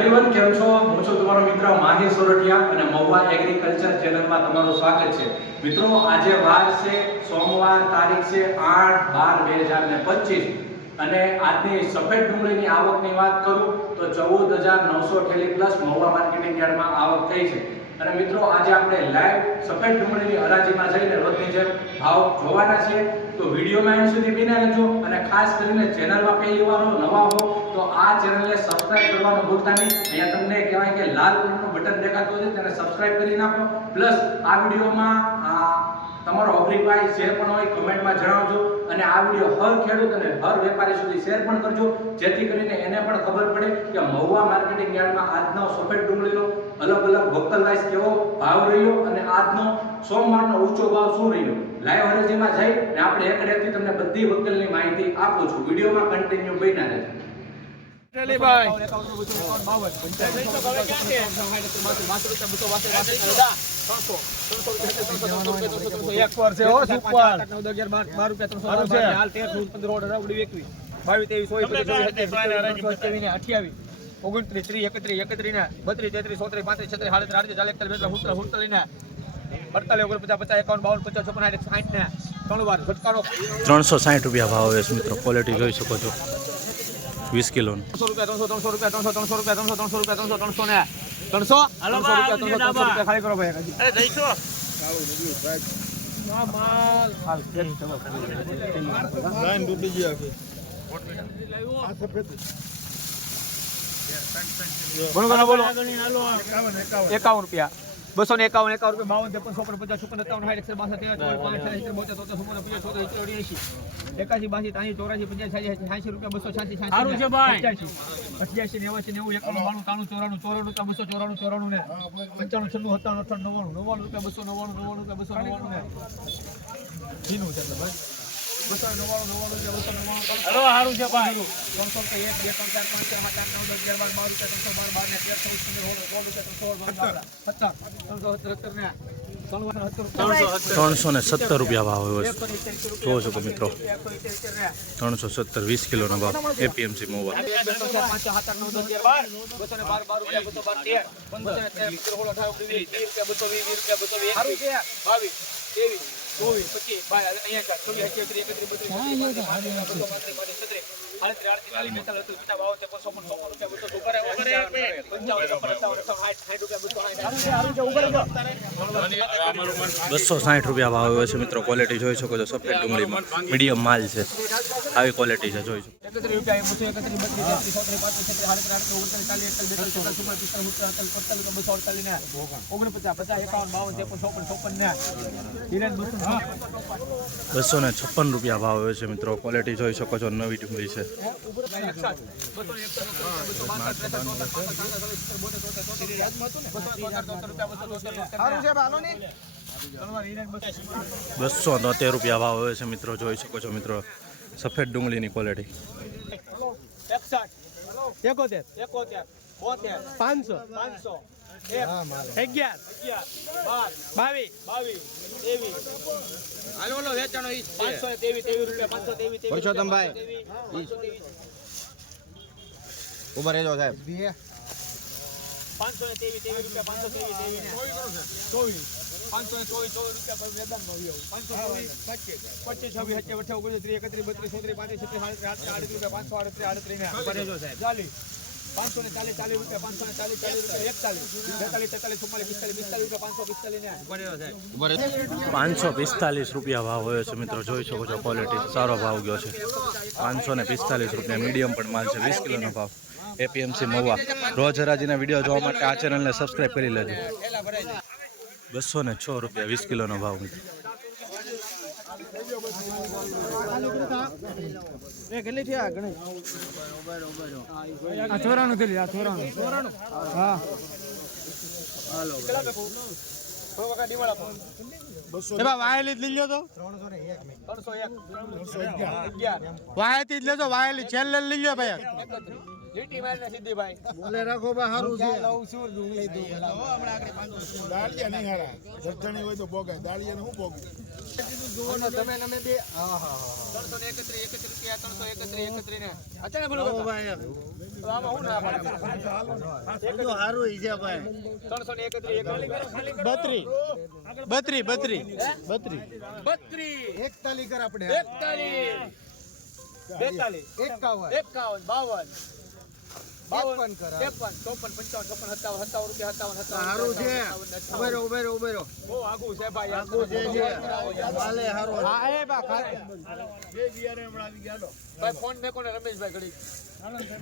Everyone, કેમ છો? હું છું તમારો મિત્ર માહી સોરઠિયા અને મહુવા એગ્રીકલ્ચર ચેનલમાં તમારું સ્વાગત છે. મિત્રો, આજે વાર છે સોમવાર, તારીખ છે 8/12/2025 અને આજની સફેદ ડુંગળીની આવકની વાત કરું તો 14,900 ઠેલી પ્લસ મહુવા માર્કેટિંગ યાર્ડમાં આવક થઈ છે. અને મિત્રો, આજે આપણે લાઈવ સફેદ ડુંગળીની હરાજીમાં જઈને રોજની જેમ ભાવ જોવાના છીએ. તો વિડીયોમાં એન્ડ સુધી બન્યા રહેજો અને ખાસ કરીને ચેનલમાં પહેલી વાર નવા હો તો આ ચેનલને સબસ્ક્રાઇબ કરવાનું ભૂલતા નહીં. અહીંયા તમને કહેવાય કે લાલ કલરનું બટન દેખાતું છે, તેને સબસ્ક્રાઇબ કરી નાખો. પ્લસ આ વિડીયોમાં તમારો અભિપ્રાય જે પણ હોય કમેન્ટમાં જણાવજો અને આ વિડીયો હર ખેડૂત અને હર વેપારી સુધી શેર પણ કરજો, જેથી કરીને એને પણ ખબર પડે કે મહુવા માર્કેટિંગ યાર્ડમાં આજનો સફેદ ડુંગળીનો અલગ વોકલ વાઇઝ કેવો ભાવ રહ્યો અને આજનો સોમવારનો ઊંચો ભાવ શું રહ્યો. લાઈવ હરાજીમાં જઈ અને આપણે એક ડેકથી તમને બધી વકલની માહિતી આપું છું. વિડીયોમાં કન્ટિન્યુ બન્યા રહેજો. ₹360 ભાવ આવે છે મિત્રો. ક્વોલિટી જોઈ શકો છો. 20 કિલો ₹51 ₹251 ₹52 53 54 55 57 58 60 61 62 83 84 85 90 91 હેલો હારું છે ભાઈ 370 રૂપિયા ભાવ આવ્યો છે. જોવો છો કે મિત્રો, 370 20 કિલોનો ભાવ એપીએમસી મહુવા. ₹260 ભાવ આવ્યો છે મિત્રો. ક્વોલિટી જોઈ શકો છો. સફેદ ડુંગળીમાં મીડિયમ માલ છે. આવી ક્વોલિટી છે, જોઈ શકો. ₹256 ભાવ આવ્યો છે મિત્રો. ક્વોલિટી જોઈ શકો છો. નવી ડુંગળી છે. ₹273 ભાવ આવે છે મિત્રો. જોઈ શકો છો મિત્રો, સફેદ ડુંગળીની ક્વોલિટી. 71 71 500 11 22 હાલો વેચાણો 523 પરસોત્તમભાઈ ઉભા રહેજો સાહેબ. 523 ₹545 ભાવ હોય છે મિત્રો. જોઈ શકો છો. ક્વોલિટી સારો ભાવ ગયો છે. ₹545 મીડિયમ પણ માલ છે. 20 કિલોનો ભાવ એપીએમસી મહુવા. રોજ હરાજીના વિડીયો જોવા માટે આ ચેનલને સબસ્ક્રાઇબ કરી લેજો. ₹206 20 કિલોનો ભાવ મિત્રો. વાયેલી જ લીધો તો 301 વાયેતી જ લેજો. વાયેલી છેલ્લે લીધો ભાઈ. લીટી મારીને સીધી ભાઈ બોલે રાખો ભાઈ સારું છે લઉં છું ડુંગળી દાળિયા નહીં હારા જટણી હોય તો પોગાય દાળિયાને હું પોગું તમે નમે બે હા હા 331 રૂપિયા 331 ને અચાનક બોલો ભાઈ આમાં હું ના પાડે સારું છે ભાઈ 331 32 41 કર આપણે 42 51 52 52 કર 53 54 55 56 57 રૂપિયા 57 સારું છે ઉભેરો બહુ આગું છે ભાઈ આગું છે માલે સારું બે બિયારે હમણાં આવી ગયા ભાઈ ફોન મેં કોને રમેશભાઈ ઘડી સારું છે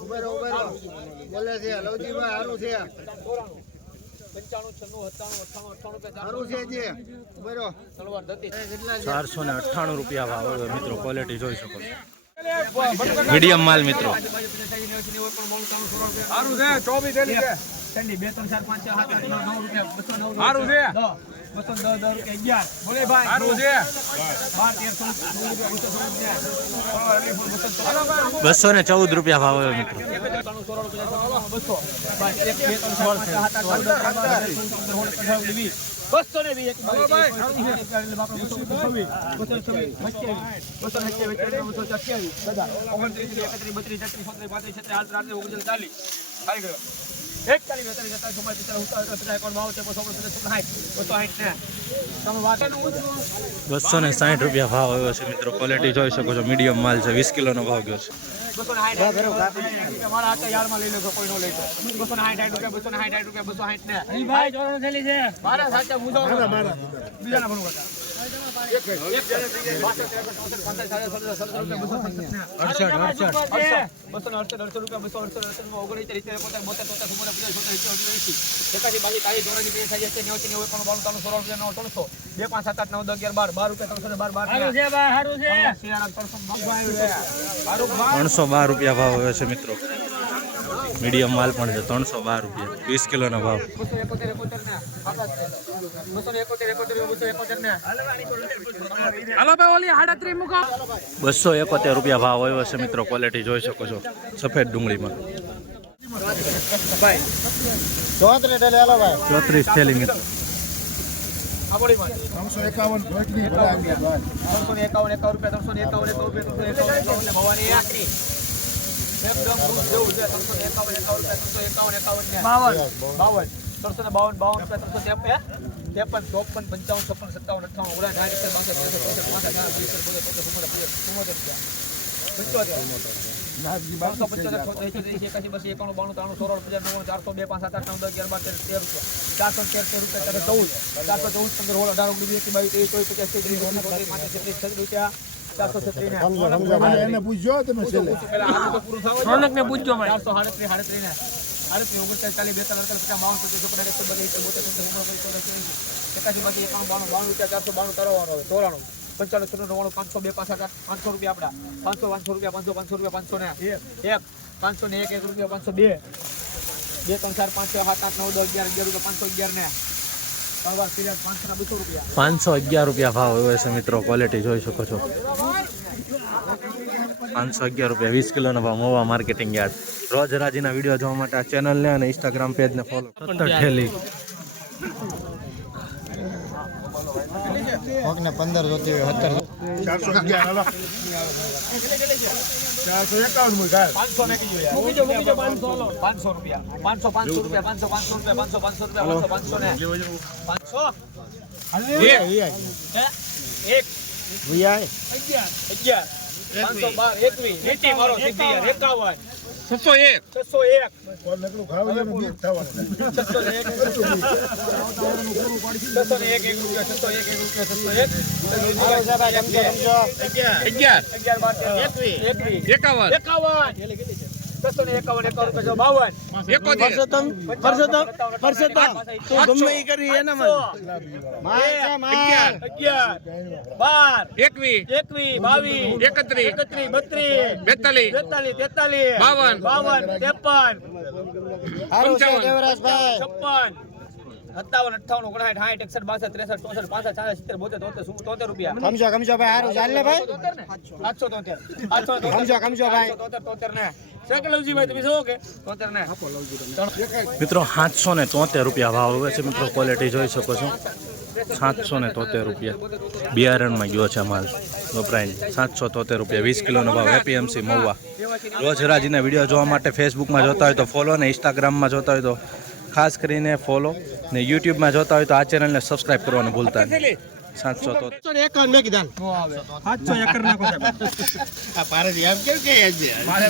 ઉભેરો બોલે છે લવજીભાઈ સારું છે 95 96 97 સારું છે જે ઉભેરો તલવાર દત્તી 498 રૂપિયા ભાવ હવે મિત્રો ક્વોલિટી જોઈ શકો છો મીડિયમ માલ મિત્રો સારું છે 24 થેલી છે ઠંડી 2 3 4 5 6 7 8 9 રૂપિયા 209 સારું છે 210 રૂપિયા 11 બોલે ભાઈ સારું છે 214 રૂપિયા ભાવ હવે મિત્રો 260 રૂપિયા ભાવ આવ્યો છે મિત્રો ક્વોલિટી જોઈ શકો છો મીડિયમ માલ છે 20 કિલોનો ભાવ ગયો છે મારા હાથે યારમાં લઈ લેજો કોઈ નો લઈ તો 260 રૂપિયા 260 ને ભાઈ જોડો થેલી છે મારા સાચા મુદો બીજાના ભણું કરતા ₹312 રૂપિયા ભાવ આવે છે મિત્રો મીડિયમ માલ પણ છે 312 રૂપિયા 20 કિલોનો ભાવ 271 રૂપિયા ભાવ આવ્યો છે મિત્રો ક્વોલિટી જોઈ શકો છો સફેદ ડુંગળીમાં 34 થેલી મિત્રો એને પૂછજો તમે છેલ્લે રોનકને પૂછજો મને 438 511 રૂપિયા ભાવ આવ્યો છે મિત્રો ક્વોલિટી જોઈ શકો છો 511 રૂપિયા 20 કિલોનો ભાવ મોવા માર્કેટિંગ યાર્ડ રોજ રાજીના વિડીયો જોવા માટે આ ચેનલને અને ઇન્સ્ટાગ્રામ પેજને ફોલો 17 ઠેલી 15 જોતી હોય 17 451 મુઈ ગાય 500 ને કીજો યાર મૂકીજો 500 રૂપિયા 500 રૂપિયા 500 ને 500 એક ભુયા 11 512 21 નીતિ મારો સીધી યાર 51 601 કોણ નકરું ખાવ એનું બીક થવાનું 601 11 11 12 21 51 651 52 પરસોત્તમ તું ગમે ઈ કરી એના માં માર 11 12 21 22 31 32 43 52 હારું છે દેવરાજભાઈ 56 57 58 59 60 61 62 63 64 65 76 રૂપિયા કમજો ભાઈ હારું ચાલ ને ભાઈ 873 કમજો ભાઈ 73 ને શકલવજી ભાઈ તમે શું કે 73 ને મિત્રો 773 રૂપિયા ભાવ આવે છે મિત્રો, ક્વોલિટી જોઈ શકો છો. 773 રૂપિયા બિયારણમાં ગયો છે માલ વપરાય. 773 રૂપિયા 20 કિલોનો ભાવ. એપીએમસી મહુવા. રોજ હરાજીના વિડીયો જોવા માટે ફેસબુકમાં જોતા હોય તો ફોલો, ને ઇન્સ્ટાગ્રામમાં જોતા હોય તો ખાસ કરીને ફોલો, ને યુટ્યુબમાં જોતા હોય તો આ ચેનલને સબસ્ક્રાઇબ કરવાનું ભૂલતા નહીં. 773 મેં કીધા નો આવે આ પારજી આમ કેમ કે આજે માલ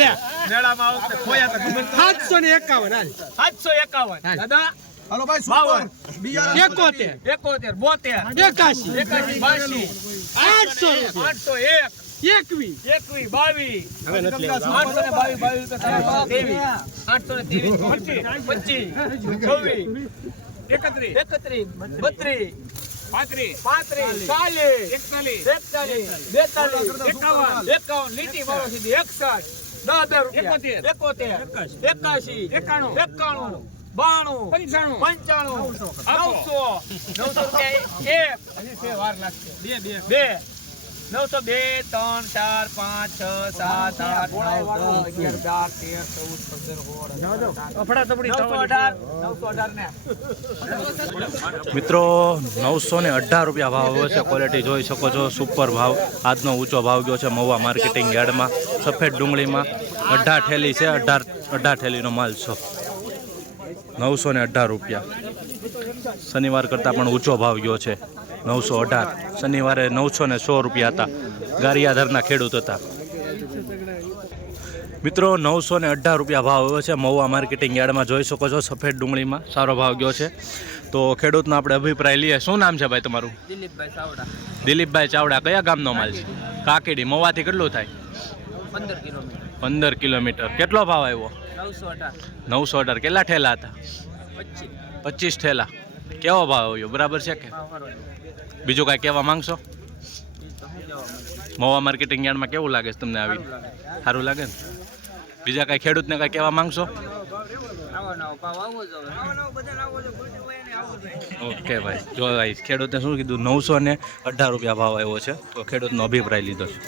છે. મેળામાં આવતે ખોયા તો 751 751 દાદા હાલો ભાઈ 71 72 81 82 801 21 22 હવે નથી 822 823 25 31 32 35 40 41 લીટી મારો સીધી 61 10 રૂપિયા 71 81 91 92 95 900 રૂપિયા એક હજી વાર લાગશે બે 902 3 4 5 6 7 8 9 10 11 12 13 14 918 મિત્રો 918 રૂપિયા ભાવ આવ્યો છે. ક્વોલિટી જોઈ શકો છો, સુપર ભાવ. આજનો ઊંચો ભાવ ગયો છે મહુવા માર્કેટિંગ યાર્ડમાં. સફેદ ડુંગળીમાં 18 ઠેલી છે. 18 ઠેલીનો માલ છે. 918 રૂપિયા. શનિવાર કરતાં પણ ઊંચો ભાવ ગયો છે. 918. શનિવારે 910 રૂપિયા હતા. ગારિયાધરના ખેડૂત હતા. મિત્રો 918 રૂપિયા ભાવ આવ્યો છે મહુવા માર્કેટિંગ યાર્ડમાં. જોઈ શકો છો સફેદ ડુંગળીમાં સારો ભાવ ગયો છે. તો ખેડૂતનો આપણે અભિપ્રાય લઈએ. શું નામ છે ભાઈ તમારું? દિલીપભાઈ સાવડા દિલીપભાઈ ચાવડા. કયા ગામનો માલ છે? કાકીડી. મહુવાથી કેટલું થાય? 15 કિલોમીટર 15 કિલોમીટર. કેટલો ભાવ આવ્યો? 918 918. કેટલા ઠેલા હતા? 25 ઠેલા. કેવો ભાવ આવ્યો? બરાબર છે કે? બીજું કાંઈ કહેવા માંગશો? મહુવા માર્કેટિંગ યાર્ડમાં કેવું લાગે છે તમને આવી? સારું લાગે ને? બીજા કાંઈ ખેડૂતને કાંઈ કહેવા માંગશો? ઓકે ભાઈ. જો ભાઈ ખેડૂતને શું કીધું? 918 રૂપિયા ભાવ આવ્યો છે. તો ખેડૂતનો અભિપ્રાય લીધો છે.